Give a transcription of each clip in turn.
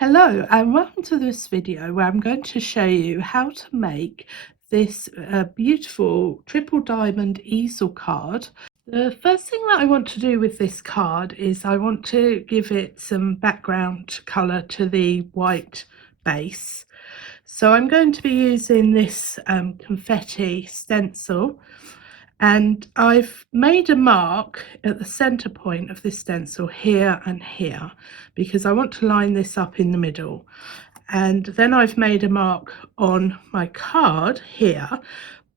Hello and welcome to this video where I'm going to show you how to make this beautiful triple diamond easel card. The first thing that I want to do with this card is I want to give it some background colour to the white base. So I'm going to be using this confetti stencil, and I've made a mark at the center point of this stencil here and here because I want to line this up in the middle. And then I've made a mark on my card here,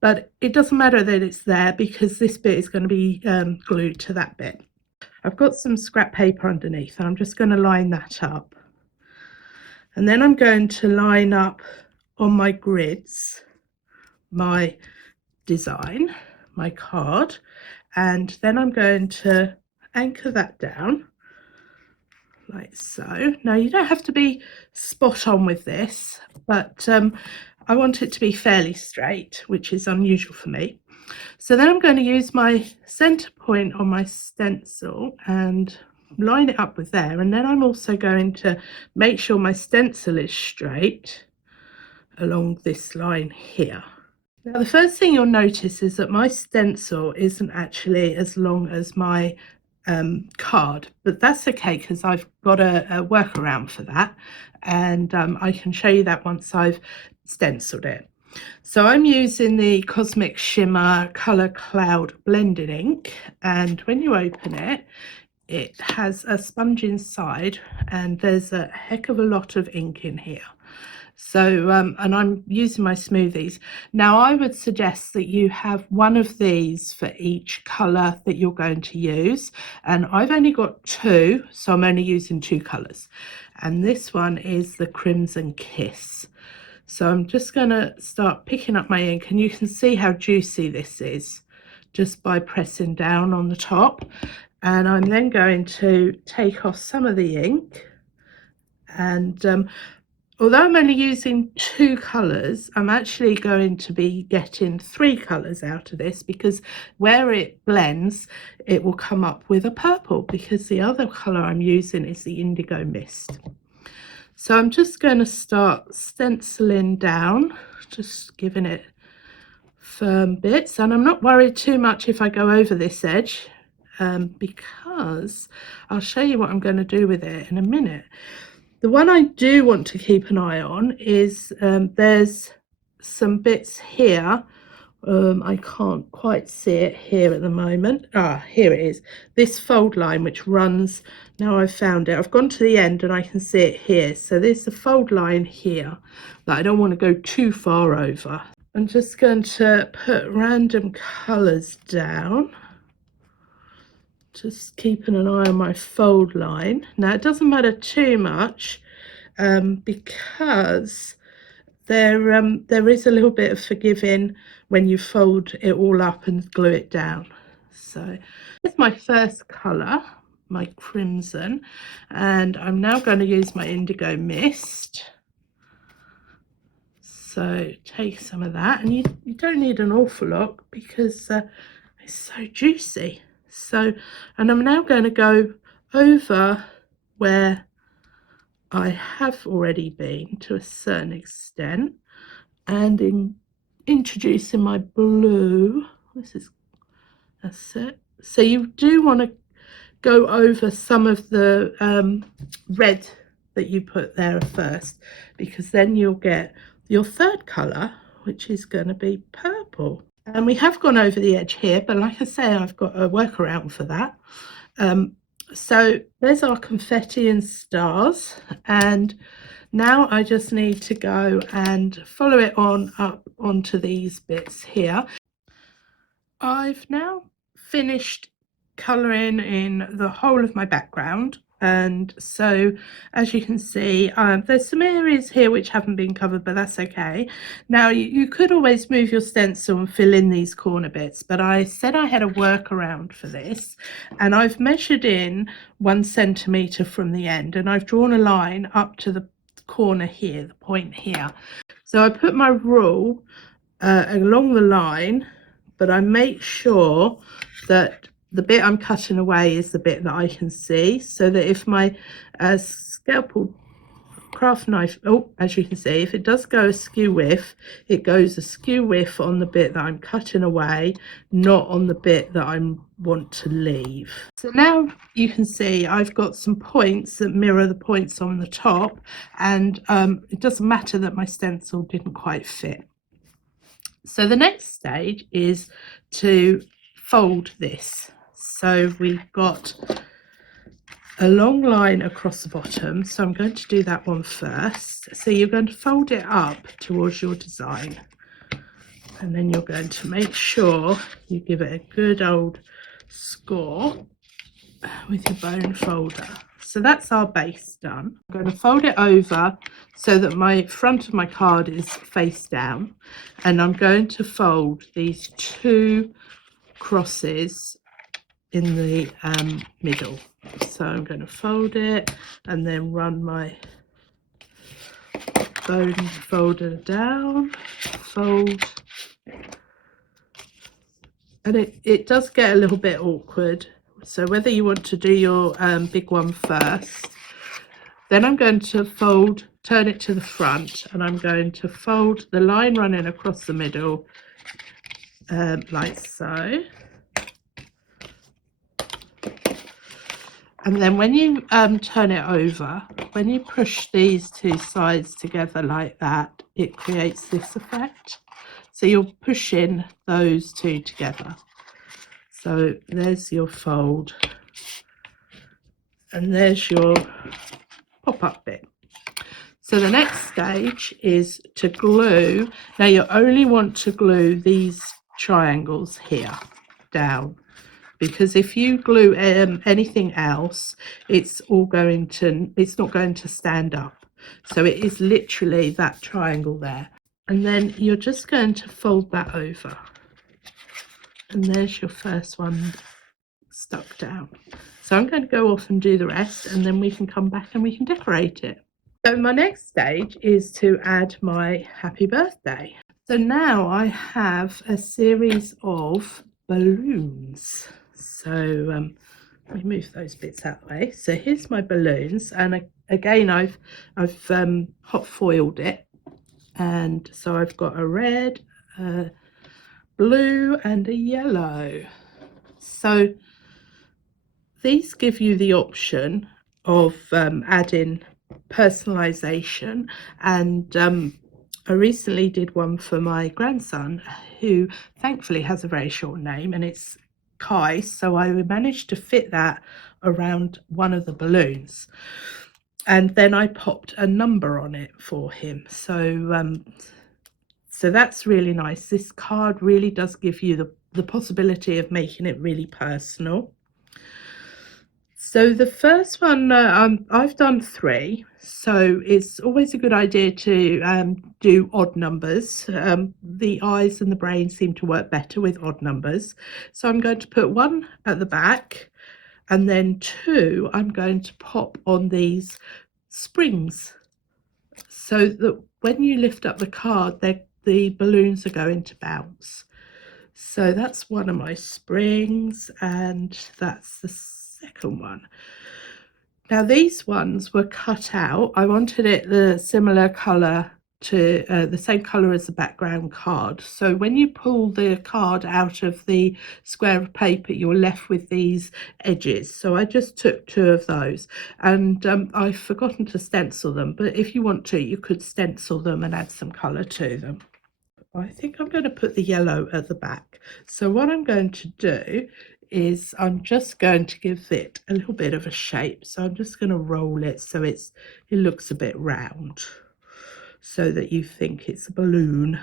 but it doesn't matter that it's there because this bit is going to be glued to that bit. I've got some scrap paper underneath and I'm just going to line that up. And then I'm going to line up on my grids my design, my card, and then I'm going to anchor that down like so. Now you don't have to be spot on with this, but I want it to be fairly straight, which is unusual for me. So then I'm going to use my center point on my stencil and line it up with there, and then I'm also going to make sure my stencil is straight along this line here. Now the first thing you'll notice is that my stencil isn't actually as long as my card, but that's okay because I've got a workaround for that, and I can show you that once I've stenciled it. So I'm using the Cosmic Shimmer Colour Cloud blending ink, and when you open it, it has a sponge inside and there's a heck of a lot of ink in here. So and I'm using my smoothies. Now I would suggest that you have one of these for each colour that you're going to use, and I've only got two, so I'm only using two colours, and this one is the Crimson Kiss. So I'm just going to start picking up my ink, and you can see how juicy this is just by pressing down on the top. And I'm then going to take off some of the ink, and although I'm only using two colours, I'm actually going to be getting three colours out of this, because where it blends, it will come up with a purple, because the other colour I'm using is the Indigo Mist. So I'm just going to start stenciling down, just giving it firm bits, and I'm not worried too much if I go over this edge, because I'll show you what I'm going to do with it in a minute. The one I do want to keep an eye on is there's some bits here. I can't quite see it here at the moment. Here it is. This fold line which runs, now I've found it. I've gone to the end and I can see it here. So there's a fold line here that I don't want to go too far over. I'm just going to put random colours down, just keeping an eye on my fold line. Now it doesn't matter too much because there is a little bit of forgiving when you fold it all up and glue it down. So it's my first colour, my crimson, and I'm now going to use my Indigo Mist. So take some of that, and you don't need an awful lot because it's so juicy. So, and I'm now going to go over where I have already been to a certain extent, and introducing my blue. That's it. So you do want to go over some of the red that you put there first, because then you'll get your third colour, which is going to be purple. And we have gone over the edge here, but like I say, I've got a workaround for that. So there's our confetti and stars, and now I just need to go and follow it on up onto these bits here. I've now finished colouring in the whole of my background, and so as you can see, there's some areas here which haven't been covered, but that's okay. Now you could always move your stencil and fill in these corner bits, but I said I had a workaround for this, and I've measured in 1 centimetre from the end, and I've drawn a line up to the corner here, the point here. So I put my rule along the line, but I make sure that the bit I'm cutting away is the bit that I can see, so that if my scalpel craft knife, oh, as you can see, if it does go askew with, it goes askew with on the bit that I'm cutting away, not on the bit that I want to leave. So now you can see I've got some points that mirror the points on the top, and it doesn't matter that my stencil didn't quite fit. So the next stage is to fold this. So we've got a long line across the bottom, so I'm going to do that one first. So you're going to fold it up towards your design, and then you're going to make sure you give it a good old score with your bone folder. So that's our base done. I'm going to fold it over so that my front of my card is face down, and I'm going to fold these two crosses in the middle. So I'm going to fold it and then run my bone folder down, fold, and it does get a little bit awkward, so whether you want to do your big one first, then I'm going to fold, turn it to the front, and I'm going to fold the line running across the middle like so. And then when you turn it over, when you push these two sides together like that, it creates this effect. So you're pushing those two together. So there's your fold, and there's your pop-up bit. So the next stage is to glue. Now you only want to glue these triangles here down, because if you glue anything else, it's not going to stand up. So it is literally that triangle there, and then you're just going to fold that over, and there's your first one stuck down. So I'm going to go off and do the rest, and then we can come back and we can decorate it. So my next stage is to add my happy birthday. So now I have a series of balloons. So let me move those bits out of the way. So here's my balloons, and again I've hot foiled it, and so I've got a red, a blue, and a yellow. So these give you the option of adding personalization, and I recently did one for my grandson, who thankfully has a very short name, and it's Kai, so I managed to fit that around one of the balloons, and then I popped a number on it for him. So that's really nice. This card really does give you the possibility of making it really personal. So the first one, I've done 3, so it's always a good idea to do odd numbers. The eyes and the brain seem to work better with odd numbers. So I'm going to put 1 at the back, and then 2 I'm going to pop on these springs, so that when you lift up the card, the balloons are going to bounce. So that's one of my springs, and that's the second one. Now these ones were cut out. I wanted it the similar color to the same color as the background card. So when you pull the card out of the square of paper, you're left with these edges. So I just took 2 of those, and I've forgotten to stencil them, but if you want to, you could stencil them and add some color to them. I think I'm going to put the yellow at the back. So what I'm going to do is I'm just going to give it a little bit of a shape. So I'm just going to roll it so it looks a bit round, so that you think it's a balloon.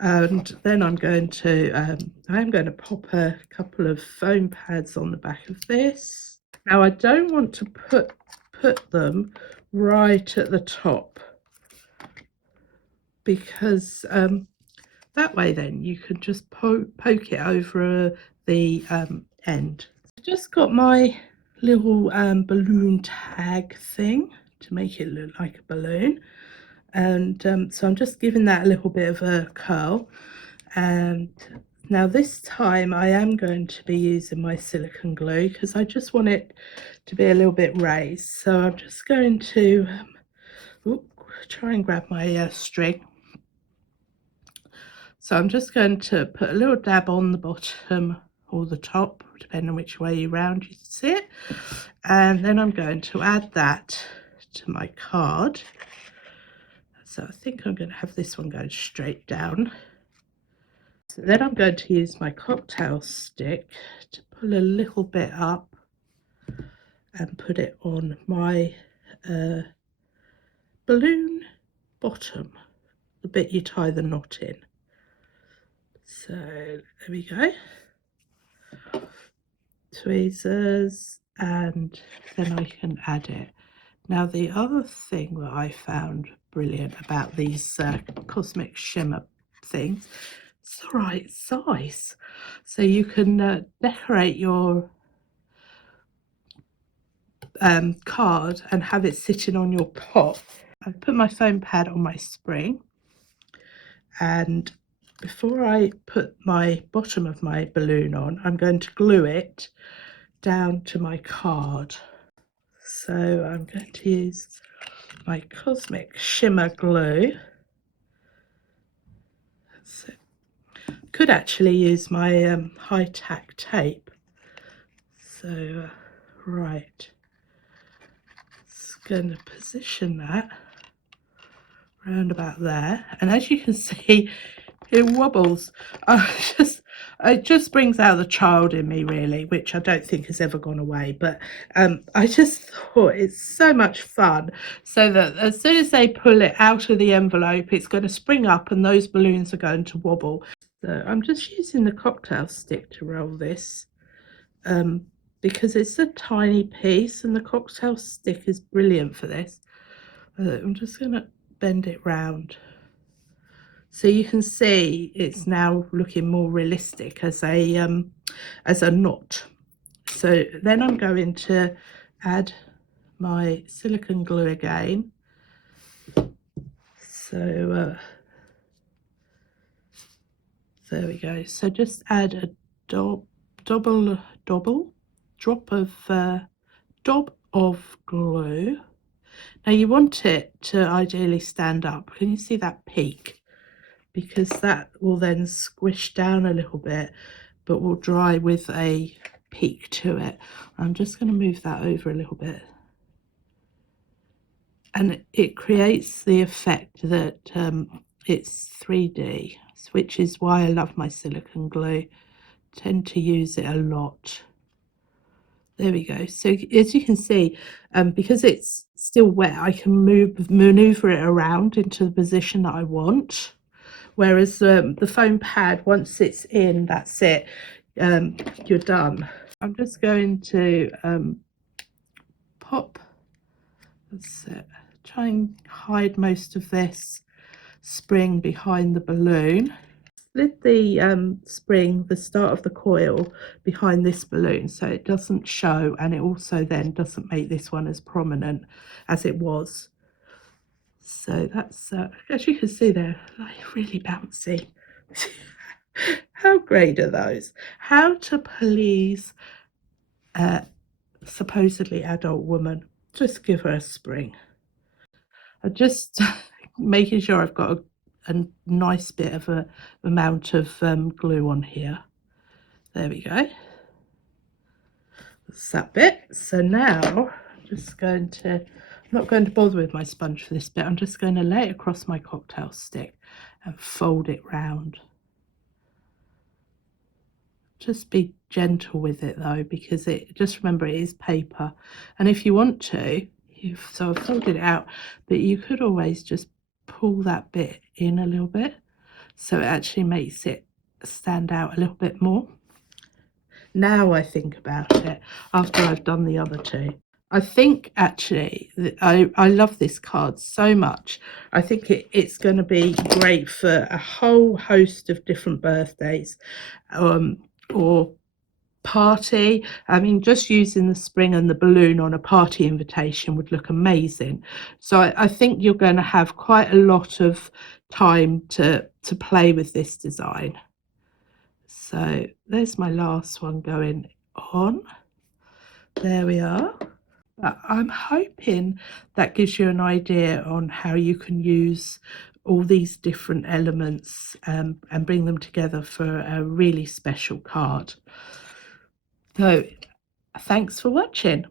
And then I'm going to pop a couple of foam pads on the back of this. Now I don't want to put them right at the top, because that way then you can just poke it over the end. I've just got my little balloon tag thing to make it look like a balloon, and so I'm just giving that a little bit of a curl. And now this time I am going to be using my silicone glue, because I just want it to be a little bit raised. So I'm just going to try and grab my string. So I'm just going to put a little dab on the bottom or the top, depending on which way round you see it. And then I'm going to add that to my card. So I think I'm going to have this one go straight down. So then I'm going to use my cocktail stick to pull a little bit up and put it on my balloon bottom, the bit you tie the knot in. So there we go. Tweezers, and then I can add it. Now the other thing that I found brilliant about these cosmic shimmer things, it's the right size, so you can decorate your card and have it sitting on your pot. I've put my foam pad on my spring, and before I put my bottom of my balloon on, I'm going to glue it down to my card. So I'm going to use my cosmic shimmer glue. So could actually use my high tack tape. So right, just going to position that round about there, and as you can see, it wobbles. It just brings out the child in me, really, which I don't think has ever gone away. But I just thought it's so much fun, so that as soon as they pull it out of the envelope, it's going to spring up and those balloons are going to wobble. So I'm just using the cocktail stick to roll this, because it's a tiny piece and the cocktail stick is brilliant for this. I'm just going to bend it round. So you can see it's now looking more realistic as a knot. So then I'm going to add my silicone glue again. So there we go. So just add a dob of glue. Now you want it to ideally stand up. Can you see that peak? Because that will then squish down a little bit, but will dry with a peak to it. I'm just going to move that over a little bit, and it creates the effect that it's 3D, which is why I love my silicone glue. Tend to use it a lot. There we go. So as you can see, because it's still wet, I can maneuver it around into the position that I want. Whereas the foam pad, once it's in, that's it, you're done. I'm just going to pop, that's it, try and hide most of this spring behind the balloon. Slid the spring, the start of the coil, behind this balloon so it doesn't show, and it also then doesn't make this one as prominent as it was. So that's, as you can see, they're like really bouncy. How great are those? How to please a supposedly adult woman. Just give her a spring. I'm just making sure I've got a nice bit of a amount of glue on here. There we go. That's that bit. So now I'm just going to, I'm not going to bother with my sponge for this bit. I'm just going to lay it across my cocktail stick and fold it round. Just be gentle with it though, because it, just remember, it is paper, and if you want to, so I've folded it out, but you could always just pull that bit in a little bit so it actually makes it stand out a little bit more. Now I think about it, after I've done the other two, I think actually that I love this card so much. I think it's going to be great for a whole host of different birthdays or party. I mean, just using the spring and the balloon on a party invitation would look amazing. So I think you're going to have quite a lot of time to play with this design. So there's my last one going on. There we are. But I'm hoping that gives you an idea on how you can use all these different elements and bring them together for a really special card. So thanks for watching.